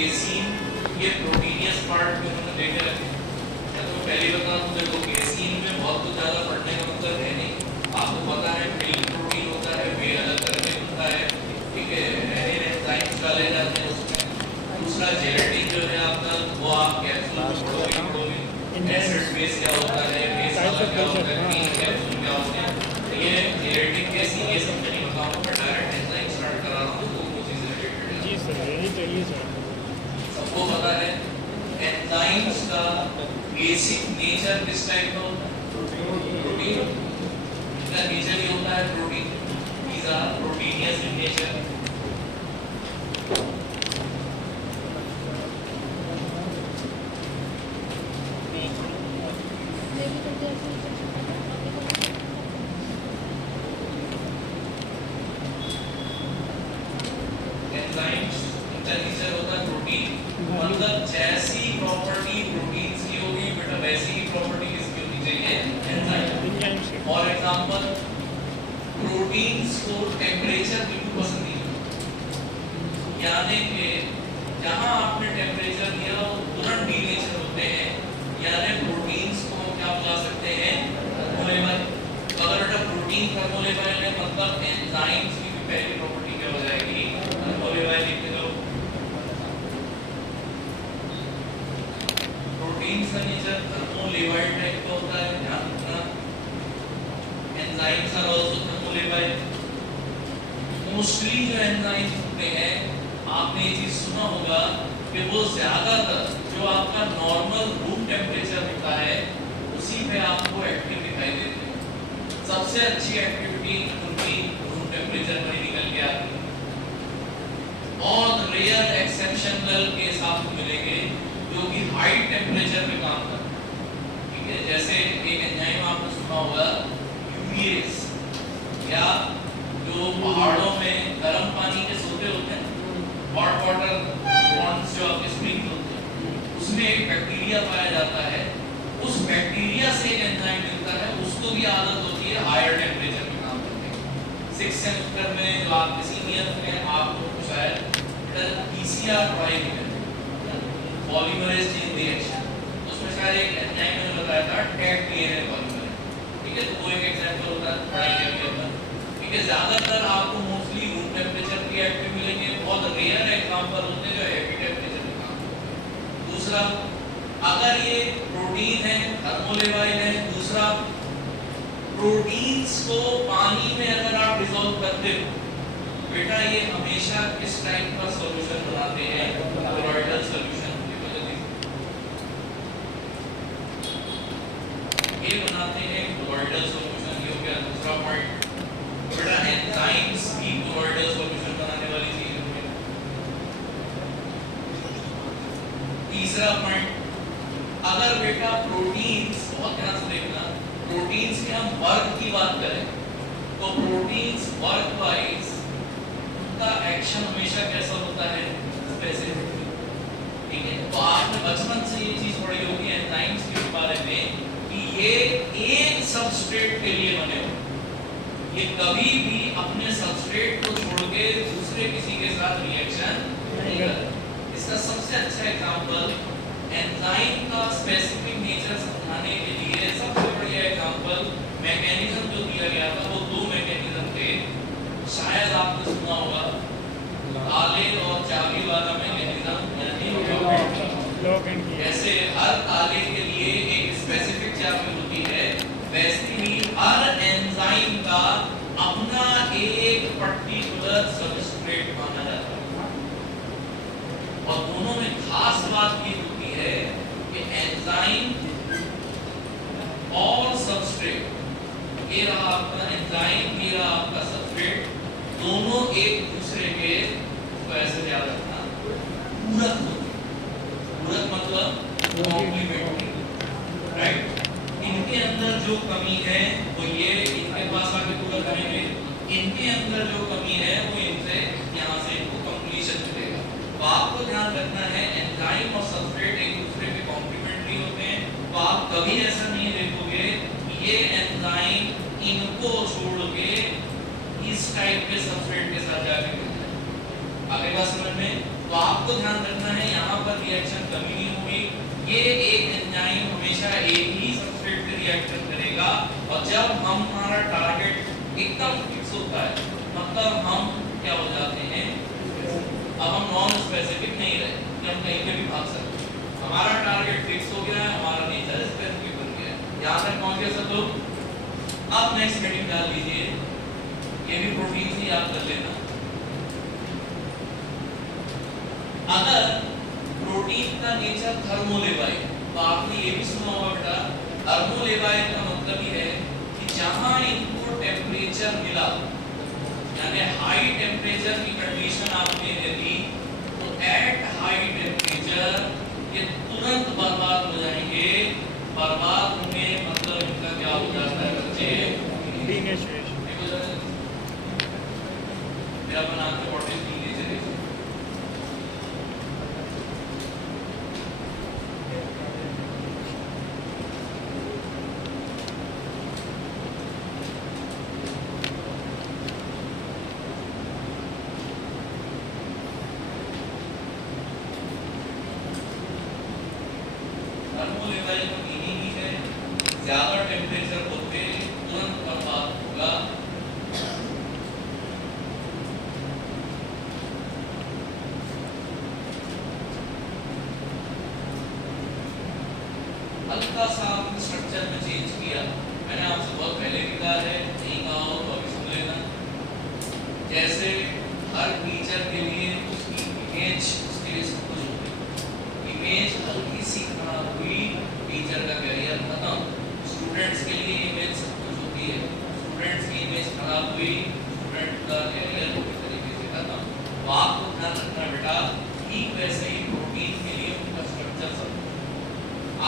Casein, ये proteinaceous part में हमने देखे रखे। मैं तो पहले बता दूं, देखो केसीन में बहुत कुछ ज्यादा पढ़ने का मतलब है नहीं, आपको पता है मिल्क प्रोटीन होता है, वे अलग करके बनता है, ठीक है, एंजाइम्स डाले जाते हैं उसमें। दूसरा जेलेटिन जो है आपका, वो आप कैप्सूल में पढ़ोगे, एसिड बेस क्या होता है, बेस वाला क्या होता है, कैप्सूल क्या होते हैं। तो ये जेलेटिन केसीन ये सब नहीं बताऊंगा, मैं डायरेक्ट एंजाइम स्टार्ट करा रहा हूं, तो वो चीजें रिलेटेड है। जी सर, यही चाहिए सर। सबको पता है एंजाइम्स का बेसिक नेचर किस टाइप का होता है? प्रोटीन का नेचर ये होता है protein, these are proteinous in nature। Enzymes का नेचर होता है प्रोटीन, मतलब जैसी प्रॉपर्टी प्रोटीन्स की होगी बेटा वैसी ही प्रॉपर्टी किसकी होनी चाहिए? एंजाइम। फॉर एग्जांपल प्रोटीन्स को टेम्परेचर बिल्कुल पसंद नहीं, यानी कि जहां आपने टेम्परेचर दिया वो तुरंत डीनेचर होते हैं, यानी प्रोटीन्स को क्या बुला सकते हैं? थर्मोलेबल। अगर बेटा प्रोटीन थर्मोलेबल है मतलब एंजाइम्स की भी पहली प्रॉपर्टी क्या हो जाएगी? थर्मोलेबल। लिख दो प्रोटीन्स का नेचर थर्मोलेबल टाइप का होता है, ध्यान रखना। Enzymes are also thermolabile. Mostly जो एंजाइम्स होते हैं, आपने ये चीज सुना होगा कि वो ज्यादातर जो आपका नॉर्मल रूम टेम्परेचर होता है उसी पे आपको एक्टिव दिखाई देते हैं। सबसे अच्छी एक्टिविटी उनकी रूम टेम्परेचर पर ही निकल के आती है। और रेयर एक्सेप्शनल केस आपको मिलेंगे जो कि हाई टेम्परेचर पे काम करते हैं, ठीक है। जैसे एक एंजाइम आपने सुना होगा यूएस, या जो पहाड़ों में गर्म पानी के सोते होते हैं, हॉट वाटर पॉन्ड्स जो आपके स्प्रिंग होते हैं, उसमें एक बैक्टीरिया पाया जाता है। उस बैक्टीरिया से एक एंजाइम मिलता है, उसको भी आदत होती है हायर टेम्परेचर पे काम करने की। 6th सेमेस्टर में जो आपके सीनियर हैं, आप लोग को शायद पीसीआर पढ़ाई की पॉलीमरेज चेन रिएक्शन, उसमें शायद एक एंजाइम मैंने बताया था टैग डीएनए पॉलीमरेज, ठीक है। तो वो एक एग्जांपल होता है पढ़ाई के अंदर, ठीक है। ज्यादातर आपको मोस्टली रूम टेम्परेचर की एक्टिव मिलेंगे, बहुत रेयर एग्जांपल होते हैं जो हैवी टेम्परेचर पे काम करते हैं। दूसरा, अगर ये प्रोटीन है थर्मोलेबल है। दूसरा, प्रोटीन्स को पानी में अगर आप डिसॉल्व करते हो बेटा, ये हमेशा किस टाइप का सॉल्यूशन बनाते हैं? Colloidal solution. ये बनाते हैं कोलॉइडल सॉल्यूशन। ये हो गया दूसरा पॉइंट। बेटा एंजाइम्स भी कोलॉइडल सॉल्यूशन बनाने वाली चीज है। तीसरा पॉइंट, अगर बेटा प्रोटीन्स, बहुत ध्यान से देखना, प्रोटीन्स के हम वर्क की बात करें तो प्रोटीन्स वर्क वाइज उनका एक्शन हमेशा कैसा होता है? स्पेसिफिक, ठीक है। तो आपने बचपन से ये चीज पढ़ी होगी एंजाइम्स के बारे में कि ये एक सबस्ट्रेट के लिए बने हो, ये कभी भी अपने सबस्ट्रेट को छोड़ के दूसरे किसी के साथ रिएक्शन नहीं करते। इसका सबसे अच्छा एग्जांपल एंजाइम का स्पेसिफिक नेचर समझाने के लिए सबसे बढ़िया एग्जांपल मैकेनिज्म जो दिया गया था, वो दो मैकेनिज्म थे, शायद आपने सुना होगा, ताले और चाबी वाला मैकेनिज्म, यानी जैसे हर ताले के लिए एक स्पेसिफिक चाबी होती है, वैसे ही हर एंजाइम का अपना एक पर्टिकुलर सबस्ट्रेट माना जाता है। और दोनों में खास बात ये होती है कि एंजाइम और सबस्ट्रेट, ये रहा आपका एंजाइम, ये रहा आपका सबस्ट्रेट, दोनों एक दूसरे के, तो ऐसे याद रखना, पूरक होते हैं। पूरक मतलब कॉम्प्लीमेंट्री, राइट। इनके अंदर जो कमी है वो ये इनके पास आके पूरा करेंगे, इनके अंदर जो कमी है वो इनसे यहाँ से इनको कंप्लीशन मिलेगा। तो आपको ध्यान रखना है एंजाइम और सबस्ट्रेट एक दूसरे के कॉम्प्लीमेंट्री होते हैं। तो आप कभी ऐसा नहीं देखोगे कि ये एंजाइम इनको छोड़ के इस टाइप के सबस्ट्रेट के साथ जाके मिल जाए। आगे बात समझ में? तो आपको ध्यान रखना है यहाँ पर रिएक्शन कभी नहीं होगी। ये एक एंजाइम हमेशा एक ही सबस्ट्रेट पे रिएक्शन करेगा और जब हमारा टारगेट एकदम फिक्स होता है मतलब हम क्या हो जाते हैं, अब हम नॉन स्पेसिफिक नहीं रहे कि हम कहीं पे भी भाग सकते हैं। हमारा टारगेट फिक्स हो गया है, हमारा नेचर स्पेसिफिक बन गया है। यहाँ तक पहुँच गए सब लोग। अब नेक्स्ट हेडिंग डाल लीजिए, ये भी प्रोटीन से याद कर लेना। अगर प्रोटीन का नेचर थर्मोलेबाइल, तो आपने ये भी सुना होगा बेटा, थर्मोलेबाइल का मतलब ये है कि जहां इनको टेम्परेचर मिला यानी हाई टेम्परेचर की कंडीशन आपने दी तो एट हाई टेम्परेचर ये तुरंत बर्बाद हो जाएंगे। बर्बाद होंगे मतलब इनका क्या हो जाता है बच्चे, डीनेचुरेशन। मेरा बनाते व्हाट इज डीनेचुरेशन। थर्मोलेबाइल का मीनिंग ही है ज्यादा टेम्परेचर होते तुरंत बर्बाद होगा। हल्का सा स्ट्रक्चर में चेंज किया, मैंने आपसे बहुत पहले भी कहा है, नहीं कहा हो तो अभी सुन लेना। जैसे हर टीचर के लिए उसकी इमेज उसके लिए सब कुछ होती है। इमेज हल्की सी खराब हुई, टीचर का करियर खत्म। स्टूडेंट्स के लिए इमेज सब कुछ होती है, स्टूडेंट्स की इमेज खराब हुई, स्टूडेंट का करियर पूरी तरीके से खत्म। तो आपको ध्यान रखना बेटा, ठीक वैसे ही प्रोटीन के लिए उनका स्ट्रक्चर सब,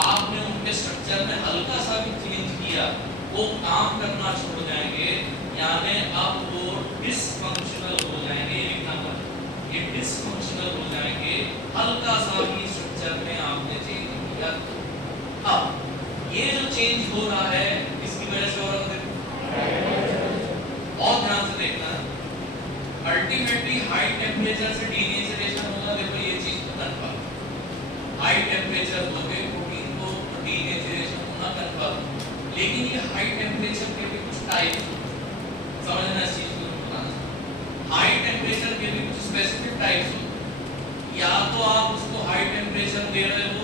आपने उनके स्ट्रक्चर में हल्का सा भी चेंज किया वो काम करना छोड़ जाएंगे, यानी अब वो डिसफंक्शनल हो जाएंगे। लिखना मत, ये डिसफंक्शनल हो जाएंगे हल्का सा भी स्ट्रक्चर में आपने चेंज किया। अब ये जो चेंज हो रहा है इसकी वजह से हो रहा है, और ध्यान से देखना, अल्टीमेटली हाई टेम्परेचर से डीनेचुरेशन होगा। देखो ये चीज तो कन्फर्म, हाई टेम्परेचर दोगे प्रोटीन को डीनेचुरेशन होना कन्फर्म। लेकिन ये हाई टेम्परेचर के भी कुछ टाइप, समझना इस चीज को बताना। हाई टेम्परेचर के भी कुछ स्पेसिफिक टाइप्स हो, या तो आप उसको हाई टेम्परेचर दे रहे हो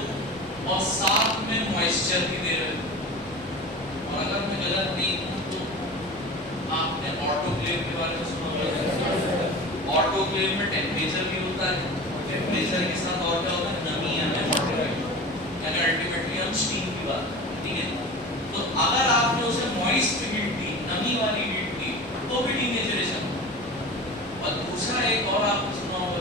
और साथ में मॉइस्चर भी दे रहे हो। और अगर मैं गलत नहीं हूं तो आपने ऑटोक्लेव के बारे में सुना होगा। ऑटोक्लेव में टेम्परेचर भी होता है, टेम्परेचर के साथ और क्या होता है, नमी यानी वाटर, यानी अल्टीमेटली हम स्टीम की बात करते हैं, ठीक है। तो अगर आपने उसे मॉइस्ट हीट दी, नमी वाली हीट दी, तो भी डीनेचुरेशन। और दूसरा एक और आपने सुना होगा